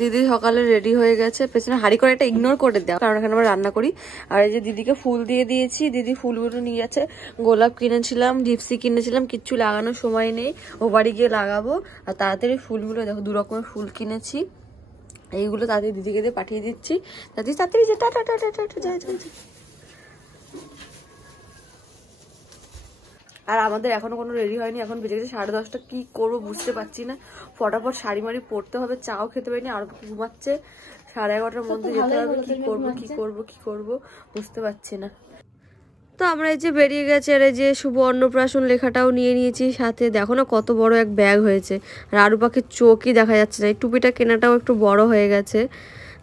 দিদি সকালে রেডি হয়ে গেছে, পেছনে হাঁড়ি করে একটা ইগনোর করে দেওয়া, কারণ এখানে আমরা রান্না করি। আর এই যে দিদিকে ফুল দিয়ে দিয়েছি, দিদি ফুলগুলো নিয়ে যাচ্ছে। গোলাপ কিনেছিলাম, জিপসি কিনেছিলাম, কিচ্ছু লাগানোর সময় নেই, ও বাড়ি গিয়ে লাগাবো। আর তাড়াতাড়ি ফুলগুলো দেখো, 2 রকমের ফুল কিনেছি, এইগুলো তাড়াতাড়ি দিদিকে দিয়ে পাঠিয়ে দিচ্ছি। তাড়াতাড়ি যে টাটা টাটা টাটা যায়। আর আমাদের এখনো কোনো রেডি হয়নি, এখন বেজে গেছে 10:30। কি করবো বুঝতে পারছি না, ফটাফট শাড়ি মাড়ি পরতে হবে, চাও খেতে পারিনি, আর ঘুমাচ্ছে। 11:30টার মধ্যে যেতে হবে, কি করবো বুঝতে পারছি না। তো আমরা এই যে বেরিয়ে গেছে, আর এই যে শুভ অন্নপ্রাশন লেখাটাও নিয়ে নিয়েছি সাথে। দেখো না কত বড় এক ব্যাগ হয়েছে, আর আরু পাখির চোখই দেখা যাচ্ছে না, এই টুপিটা কেনাটাও একটু বড় হয়ে গেছে।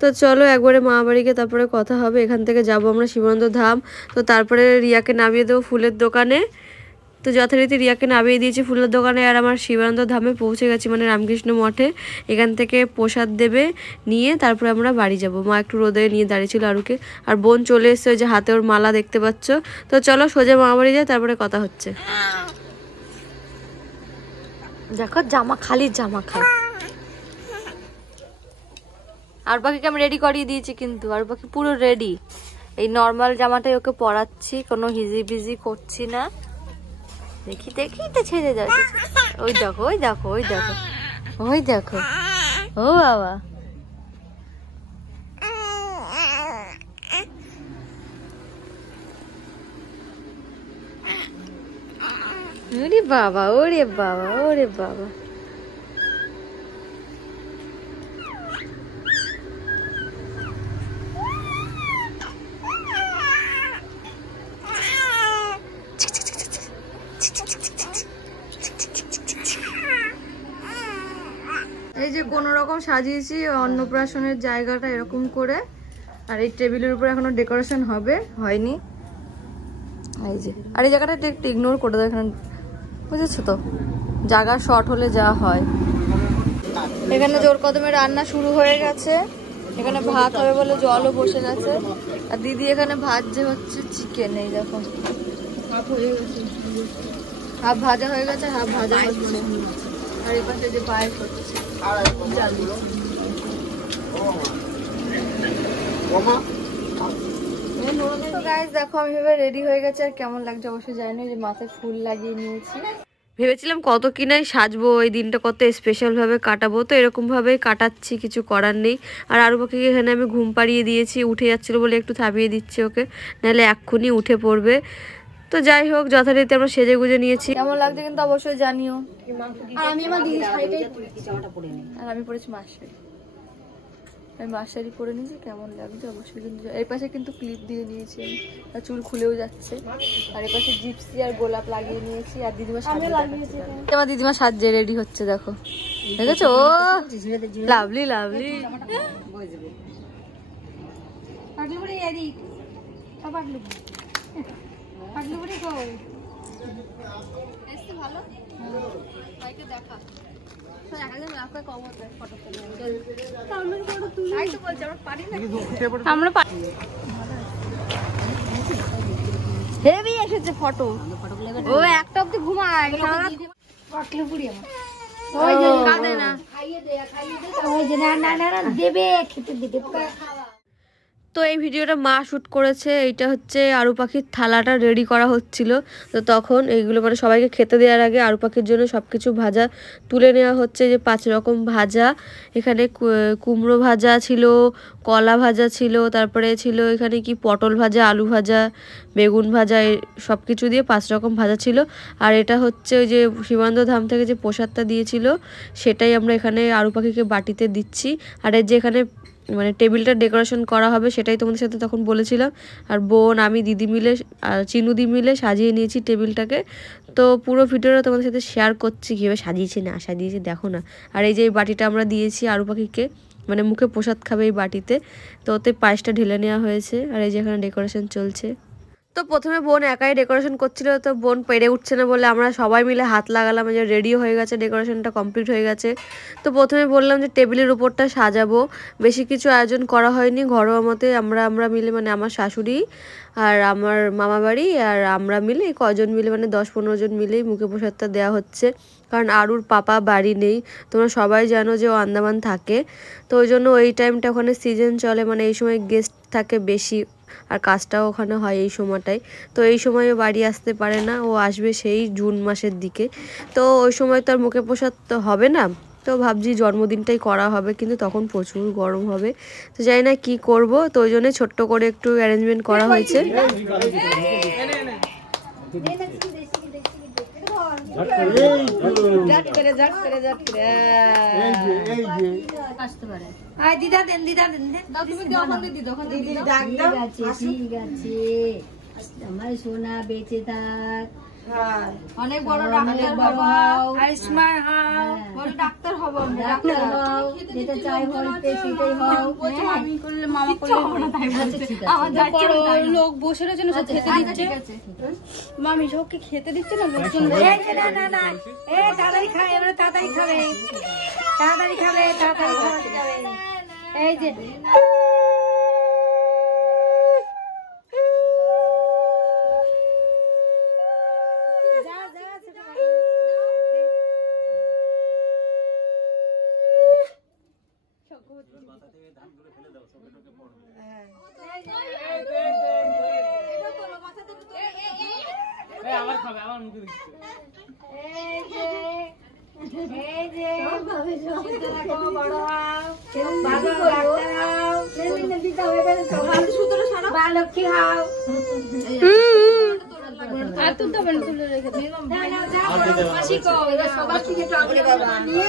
তো চলো একবারে মা বাড়িকে তারপরে কথা হবে। এখান থেকে যাব আমরা শিবানন্দ ধাম, তো তারপরে রিয়াকে নামিয়ে দেবো ফুলের দোকানে। তো যথারীতি রিয়াকে নামিয়ে দিয়েছি ফুলের দোকানে, আর আমার শিবানন্দ ধামে পৌঁছে গেছি, মানে রামকৃষ্ণ মঠে। এখান থেকে প্রসাদ দেবে, নিয়ে তারপরে আমরা বাড়ি যাব। মা একটু রোদে নিয়ে দাঁড়িয়েছিল আরুকে, আর বোন চলে এসছে, ওই যে হাতে ওর মালা দেখতে পাচ্ছ। তো চলো সোজা মা বাড়ি যাই, তারপরে কথা হচ্ছে। দেখো জামা খালি আর বাকিকে আমি রেডি করিয়ে দিয়েছি, কিন্তু আর বাকি পুরো রেডি। এই নর্মাল জামাটাই ওকে পরাচ্ছি, কোনো হিজিবিজি করছি না। দেখি তো ছেড়ে যাও। ওই দেখো ও বাবা, ওরে বাবা। এই যে কোনো রকম সাজিয়েছি অন্নপ্রাশনের জায়গাটা এরকম করে, আর এই টেবিলের উপর এখনো ডেকোরেশন হয়নি। এই যে, আর এই জায়গাটা একটু ইগনোর করে দাও, এখানে বুঝেছো তো, জায়গা শর্ট হলে যা হয়। এখানে জোর কদমে রান্না শুরু হয়ে গেছে, এখানে ভাত হবে বলে জলও বসে গেছে। আর দিদি এখানে ভাজছে হচ্ছে চিকেন, এই দেখো হাফ ভাজা হয়ে গেছে, হাফ ভাজা হচ্ছে। আর এই পাশে যে পায়েস হচ্ছে। তো গাইস দেখো আমি ভেবে রেডি হয়ে গেছে, আর কেমন লাগছে অবশ্যই জানি। যে মাথায় ফুল লাগিয়ে নিয়েছি, ভেবেছিলাম কত কিনাই সাজবো, এই দিনটা কত স্পেশাল ভাবে কাটাবো, তো এরকম ভাবে কাটাচ্ছি, কিছু করার নেই। আর আরু পাখিকে এখানে আমি ঘুম পাড়িয়ে দিয়েছি, উঠে যাচ্ছিল বলে একটু থামিয়ে দিচ্ছি ওকে, নাহলে এক্ষুনি উঠে পড়বে। তো যাই হোক, যথারীতি আমরা সেজে গুজে নিয়েছি। কেমন লাগছে কিন্তু অবশ্যই জানিও। আর আমি পরেছি মাসি, আমি মাসারি পরে নিয়েছি, কেমন লাগছে অবশ্যই কিন্তু। এই পাশে কিন্তু ক্লিপ দিয়ে নিয়েছি, আর চুল খুলেও যাচ্ছে। আর এই পাশে জিপসি আর গোলাপ লাগিয়ে নিয়েছি, আর দিদিমা সাজিয়ে, আমার দিদিমা সাজিয়ে রেডি হচ্ছে, দেখো দেখেছো, ও লাভলি ভালো। দেখা হেভি এসেছে ফটো, ও একটা অব্দি ঘুমায় দেবে খেতে দিতে। তো এই ভিডিওটা মা শ্যুট করেছে, এইটা হচ্ছে আরু পাখির থালাটা রেডি করা হচ্ছিল। তো তখন এইগুলো মানে সবাইকে খেতে দেওয়ার আগে আরু পাখির জন্য সব কিছু ভাজা তুলে নেওয়া হচ্ছে। যে 5 রকম ভাজা, এখানে কুমড়ো ভাজা ছিল, কলা ভাজা ছিল, তারপরে ছিল এখানে কি পটল ভাজা, আলু ভাজা, বেগুন ভাজা, সব কিছু দিয়ে 5 রকম ভাজা ছিল। আর এটা হচ্ছে ওই যে শিবানন্দ ধাম থেকে যে প্রসাদটা দিয়েছিল, সেটাই আমরা এখানে আরু পাখিকে বাটিতে দিচ্ছি। আর এই যে এখানে মানে টেবিলটা ডেকোরেশন করা হবে, সেটাই তোমাদের সাথে তখন বলেছিলাম। আর বোন, আমি, দিদি মিলে আর চিনুদি মিলে সাজিয়ে নিয়েছি টেবিলটাকে। তো পুরো ভিডিওটা তোমাদের সাথে শেয়ার করছি, কীভাবে সাজিয়েছি না সাজিয়েছি দেখো না। আর এই যে এই বাটিটা আমরা দিয়েছি আরু পাখিকে, মানে মুখে প্রসাদ খাবে এই বাটিতে। তো ওতে পায়েসটা ঢেলে নেওয়া হয়েছে, আর এই যে এখানে ডেকোরেশন চলছে। তো প্রথমে বোন একাই ডেকোরেশন করছিল, তো বোন পেরে উঠছে না বলে আমরা সবাই মিলে হাত লাগালাম, যে রেডি হয়ে গেছে, ডেকোরেশনটা কমপ্লিট হয়ে গেছে। তো প্রথমে বললাম যে টেবিলের উপরটা সাজাবো, বেশি কিছু আয়োজন করা হয়নি, ঘরোয়া মতে আমরা মিলে মানে আমার শাশুড়ি আর আমার মামা বাড়ি আর আমরা মিলে কজন মিলে মানে 10-15 জন মিলেই মুখে প্রসাদটা দেওয়া হচ্ছে। কারণ আরুর পাপা বাড়ি নেই, তোমরা সবাই জানো যে ও আন্দামান থাকে, তো ওই জন্য ওই টাইমটা ওখানে সিজন চলে, মানে এই সময় গেস্ট থাকে বেশি আর কাজটাও ওখানে হয় এই সময়টায়। তো এই সময় ও বাড়ি আসতে পারে না, ও আসবে সেই জুন মাসের দিকে। তো ওই সময় তো আর মুখে প্রসাদ তো হবে না, তো ভাবছি জন্মদিনটাই করা হবে, কিন্তু তখন প্রচুর গরম হবে, তো জানি না কি করব। তো ওই জন্য ছোট্ট করে একটু অ্যারেঞ্জমেন্ট করা হয়েছে। আমার সোনা বেঁচে থাক, অনেক বড় ডাক্তার হবো, আয়ুষ্মান হও, বড় ডাক্তার হবো, ডাক্তার হও, যেটা চাই হইতে সেটাই হও। আমি করলে মামা করলে তাই বলছে, আমার যাচ্ছে লোক বসে রয়েছে না, সব খেতে দিচ্ছে। মামি সবকে খেতে দিচ্ছে না, লোকজন না না এ তাড়াতাড়ি খাবে, এবারে তাড়াতাড়ি খাবে, তাড়াতাড়ি খাবে, তাড়াতাড়ি খাবে। এই যে লক্ষ্মী হাও, আর তুই তো বলে তুলে রেখে দে। সবার থেকে একটু আগে নিয়ে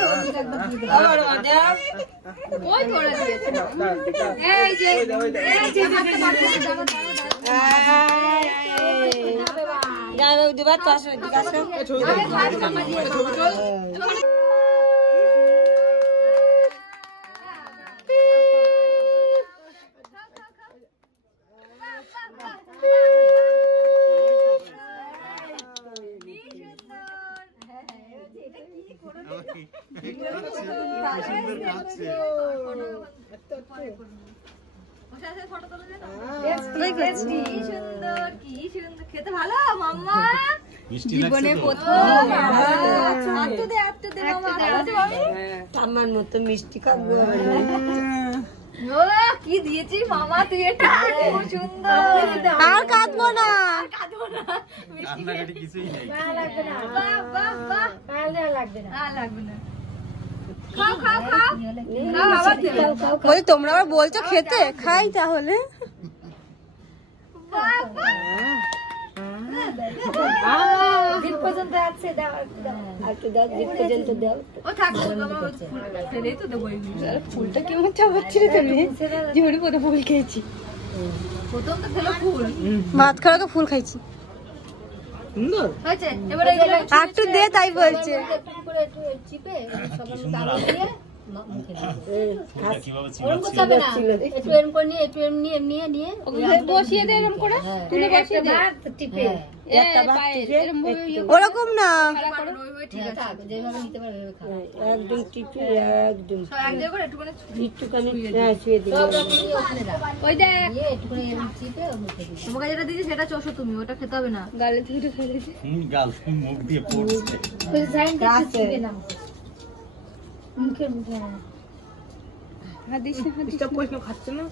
ওই করে দিয়েছে। এই যে দুবার তো আসো, এদিকে আসো। খেতে ভালো মাম্মা, জীবনে প্রথম আমার মতো মিষ্টি খাবো। কি দিয়েছিস মামা তুই, এটা খুব সুন্দর। আর কাঁদবো না, লাগবে না। খাও খাও খাও, বলি তোমরা আবার বলছো খেতে, খাই তাহলে। দ্বীপ পর্যন্ত আছে, দাও একটু দাও, দ্বীপ পর্যন্ত দাও। ও থাক, ফেলেই তো দেবো। ফুলটা কেমন চাপাচ্ছিল তুমি, জীবনে প্রথম ফুল খেয়েছি, প্রথম তো খেলো ফুল, ভাত খাওয়া ফুল খাইছি। হয়েছে এবারে একটু দে, তাই বলছে। একটু চিপে সবার দাও দিয়ে মুখে একটু এরম করে নিয়ে, একটু এমনি এমনি নিয়ে বসিয়ে দে, এরকম করে তুলে বসিয়ে দে, টিপে ওরকম না, যেভাবে নিতে পারবে খাও, একদম টিপে একদম একটুখানি শুয়ে দিই। ওই দেখ একটুখানি এরম চিপে মুখে দিবে। তোমাকে যেটা দিয়েছি সেটা চষো তুমি, ওটা খেতে হবে না। গালে থেকে খেয়ে দিয়েছি, গাল মুখ দিয়ে পড়ছে। ওই সাইনটা চিপে নাও মুখের মুখে। হাদিস না, হাদিস খাচ্ছে না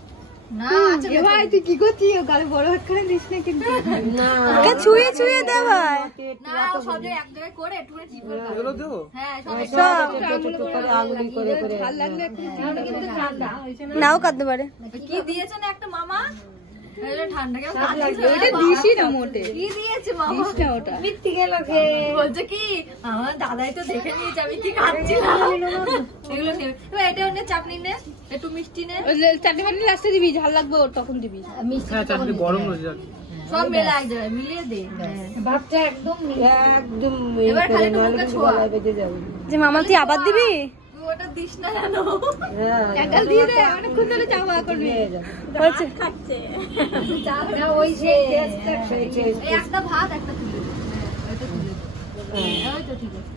না। এ ভাই তুই কি করছিস, গালে বড় হাত করে দিস না কিন্তু। না ওকে ছুঁয়ে ছুঁয়ে দে ভাই। না ও সব জায়গায় এক জায়গায় করে একটু চিপে খাও। এগুলো দেবো হ্যাঁ করে আঙুলি করে করে ভাল লাগলে একটু কিন্তু ঠান্ডা নাও কাঁদতে পারে। কি দিয়েছে না একটা মামা, এটা ঠান্ডা কেমন কাটছে, ওটা দিশি না মোটে। কি দিয়েছে মামা, দিস না ওটা, মিথ্যে গেল খেয়ে। বলছে কি আমার দাদাই তো দেখে নিয়েছে আমি কি খাচ্ছি না, এগুলো খেয়ে। এবার এটা অন্য চাটনি নে, একটু মিষ্টি নে, চাটনি মানে লাস্টে দিবি, ঝাল লাগবে ওর তখন দিবি, মিষ্টি গরম হয়ে যাবে সব মেলা এক জায়গায় মিলিয়ে দে। ভাবটা একদম একদম এবার খালি একটু মুখে ছোঁয়া। গলায় বেঁধে যাবে। যে মামা তুই আবার দিবি, ও ওটা দিস না জানো একাল দিয়ে দে অনেকক্ষণ ধরে চাওয়া করবি হয়েছে ওই যে এই একটা ভাত একটা তুলে দে ওইটা তুলে দে ওই তো ঠিক আছে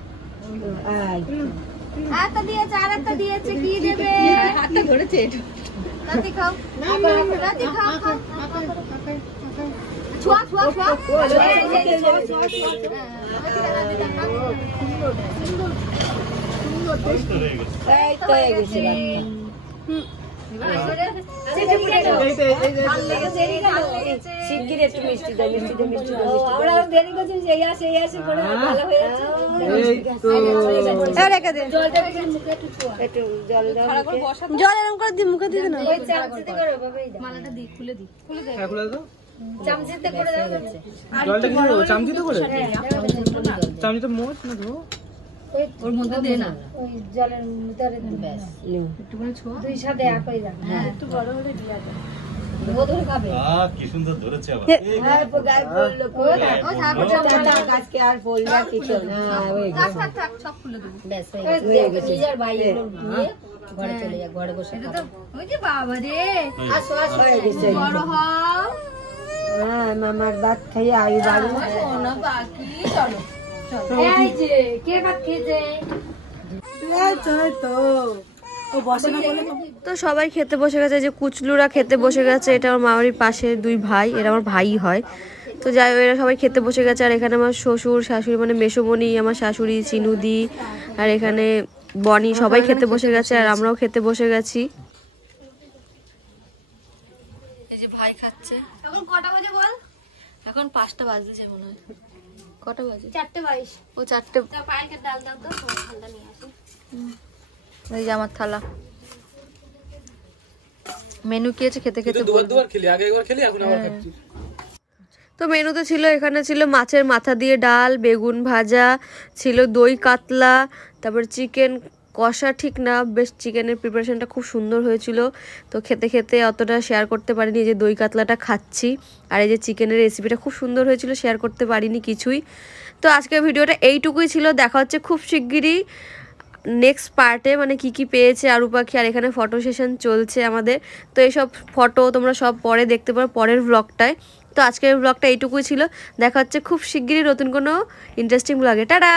একটা দিয়েছে আর একটা দিয়েছে কি দেবে হাতটা ধরেছে এটা রাতে খাও রাতে খাও ছুয়া ছুয়া ছুয়া এই তো হয়ে গেছে শিগগির একটু মিষ্টি দাও মিষ্টি দাও মিষ্টি দাও আমরা দেরি করছি এই আসে পরে ভালো হয়ে যাচ্ছে একটু জল দাও জল এরকম করে দি মুখে দিয়ে না ওই চামচিতে করে বাবাই দাও মালাটা দি খুলে দি হ্যাঁ খুলে দাও চামচিতে করে দাও জলটা কি দেবো চামচিতে করে চামচিতে মোচ না ধো ওর মধ্যে দে না ওই জলের ভিতরে ব্যাস একটুখানি ছোঁয়া দুই সাথে এক হয়ে যাবে হ্যাঁ একটু বড় হলে দিয়া যায় ও ধরে খাবে কি সুন্দর ধরেছে আবার গায়ে পড়লো আজকে আর পড়লো কিছু না থাক থাক থাক সব খুলে দেবো ব্যাস হয়ে গেছে নিজের বাইরে নিয়ে ঘরে চলে যা ঘরে বসে এটা তো ওই যে বাবা রে আসো হয়ে গেছে বড় হও হ্যাঁ মামার ভাত খাইয়ে আয়ু বাড়ি না বাকি চলো এই যে কে ভাত খেয়েছে তো সবাই খেতে বসে গেছে, যে কুচলুরা খেতে বসে গেছে, এটা আমার মামারির পাশে দুই ভাই, এরা আমার ভাই হয়। তো যাই হোক এরা সবাই খেতে বসে গেছে। আর এখানে আমার শ্বশুর শাশুড়ি মানে মেসোমণি, আমার শাশুড়ি চিনুদি, আর এখানে বনি, সবাই খেতে বসে গেছে আর আমরাও খেতে বসে গেছি। এই যে ভাই খাচ্ছে। এখন কটা বাজে বল? এখন 5টা বাজছে মনে হয়। কটা বাজে? 4:22। ও 4টে। পায়েলকে ডাল দাও তো, ঠান্ডা নিয়ে আসি। এই যে আমার থালা। মেনু কি আছে খেতে খেতে দুবার খেলি, আগে একবার খেলি এখন আবার খাচ্ছি। তো মেনুতে ছিল, এখানে ছিল মাছের মাথা দিয়ে ডাল, বেগুন ভাজা ছিল, দই কাতলা, তারপর চিকেন কষা, ঠিক না বেশ চিকেনের প্রিপারেশনটা খুব সুন্দর হয়েছিল। তো খেতে খেতে অতটা শেয়ার করতে পারিনি, যে দই কাতলাটা খাচ্ছি, আর এই যে চিকেনের রেসিপিটা খুব সুন্দর হয়েছিল, শেয়ার করতে পারিনি কিছুই। তো আজকের ভিডিওটা এইটুকুই ছিল, দেখা হচ্ছে খুব শিগগিরই নেক্সট পার্টে, মানে কি কি পেয়েছে আরু পাখি। আর এখানে ফটো সেশন চলছে আমাদের, তো এইসব ফটো তোমরা সব পরে দেখতে পারো পরের ব্লগটায়। তো আজকের ব্লগটা এইটুকুই ছিল, দেখা হচ্ছে খুব শিগগিরই নতুন কোনো ইন্টারেস্টিং ব্লগে। টাটা।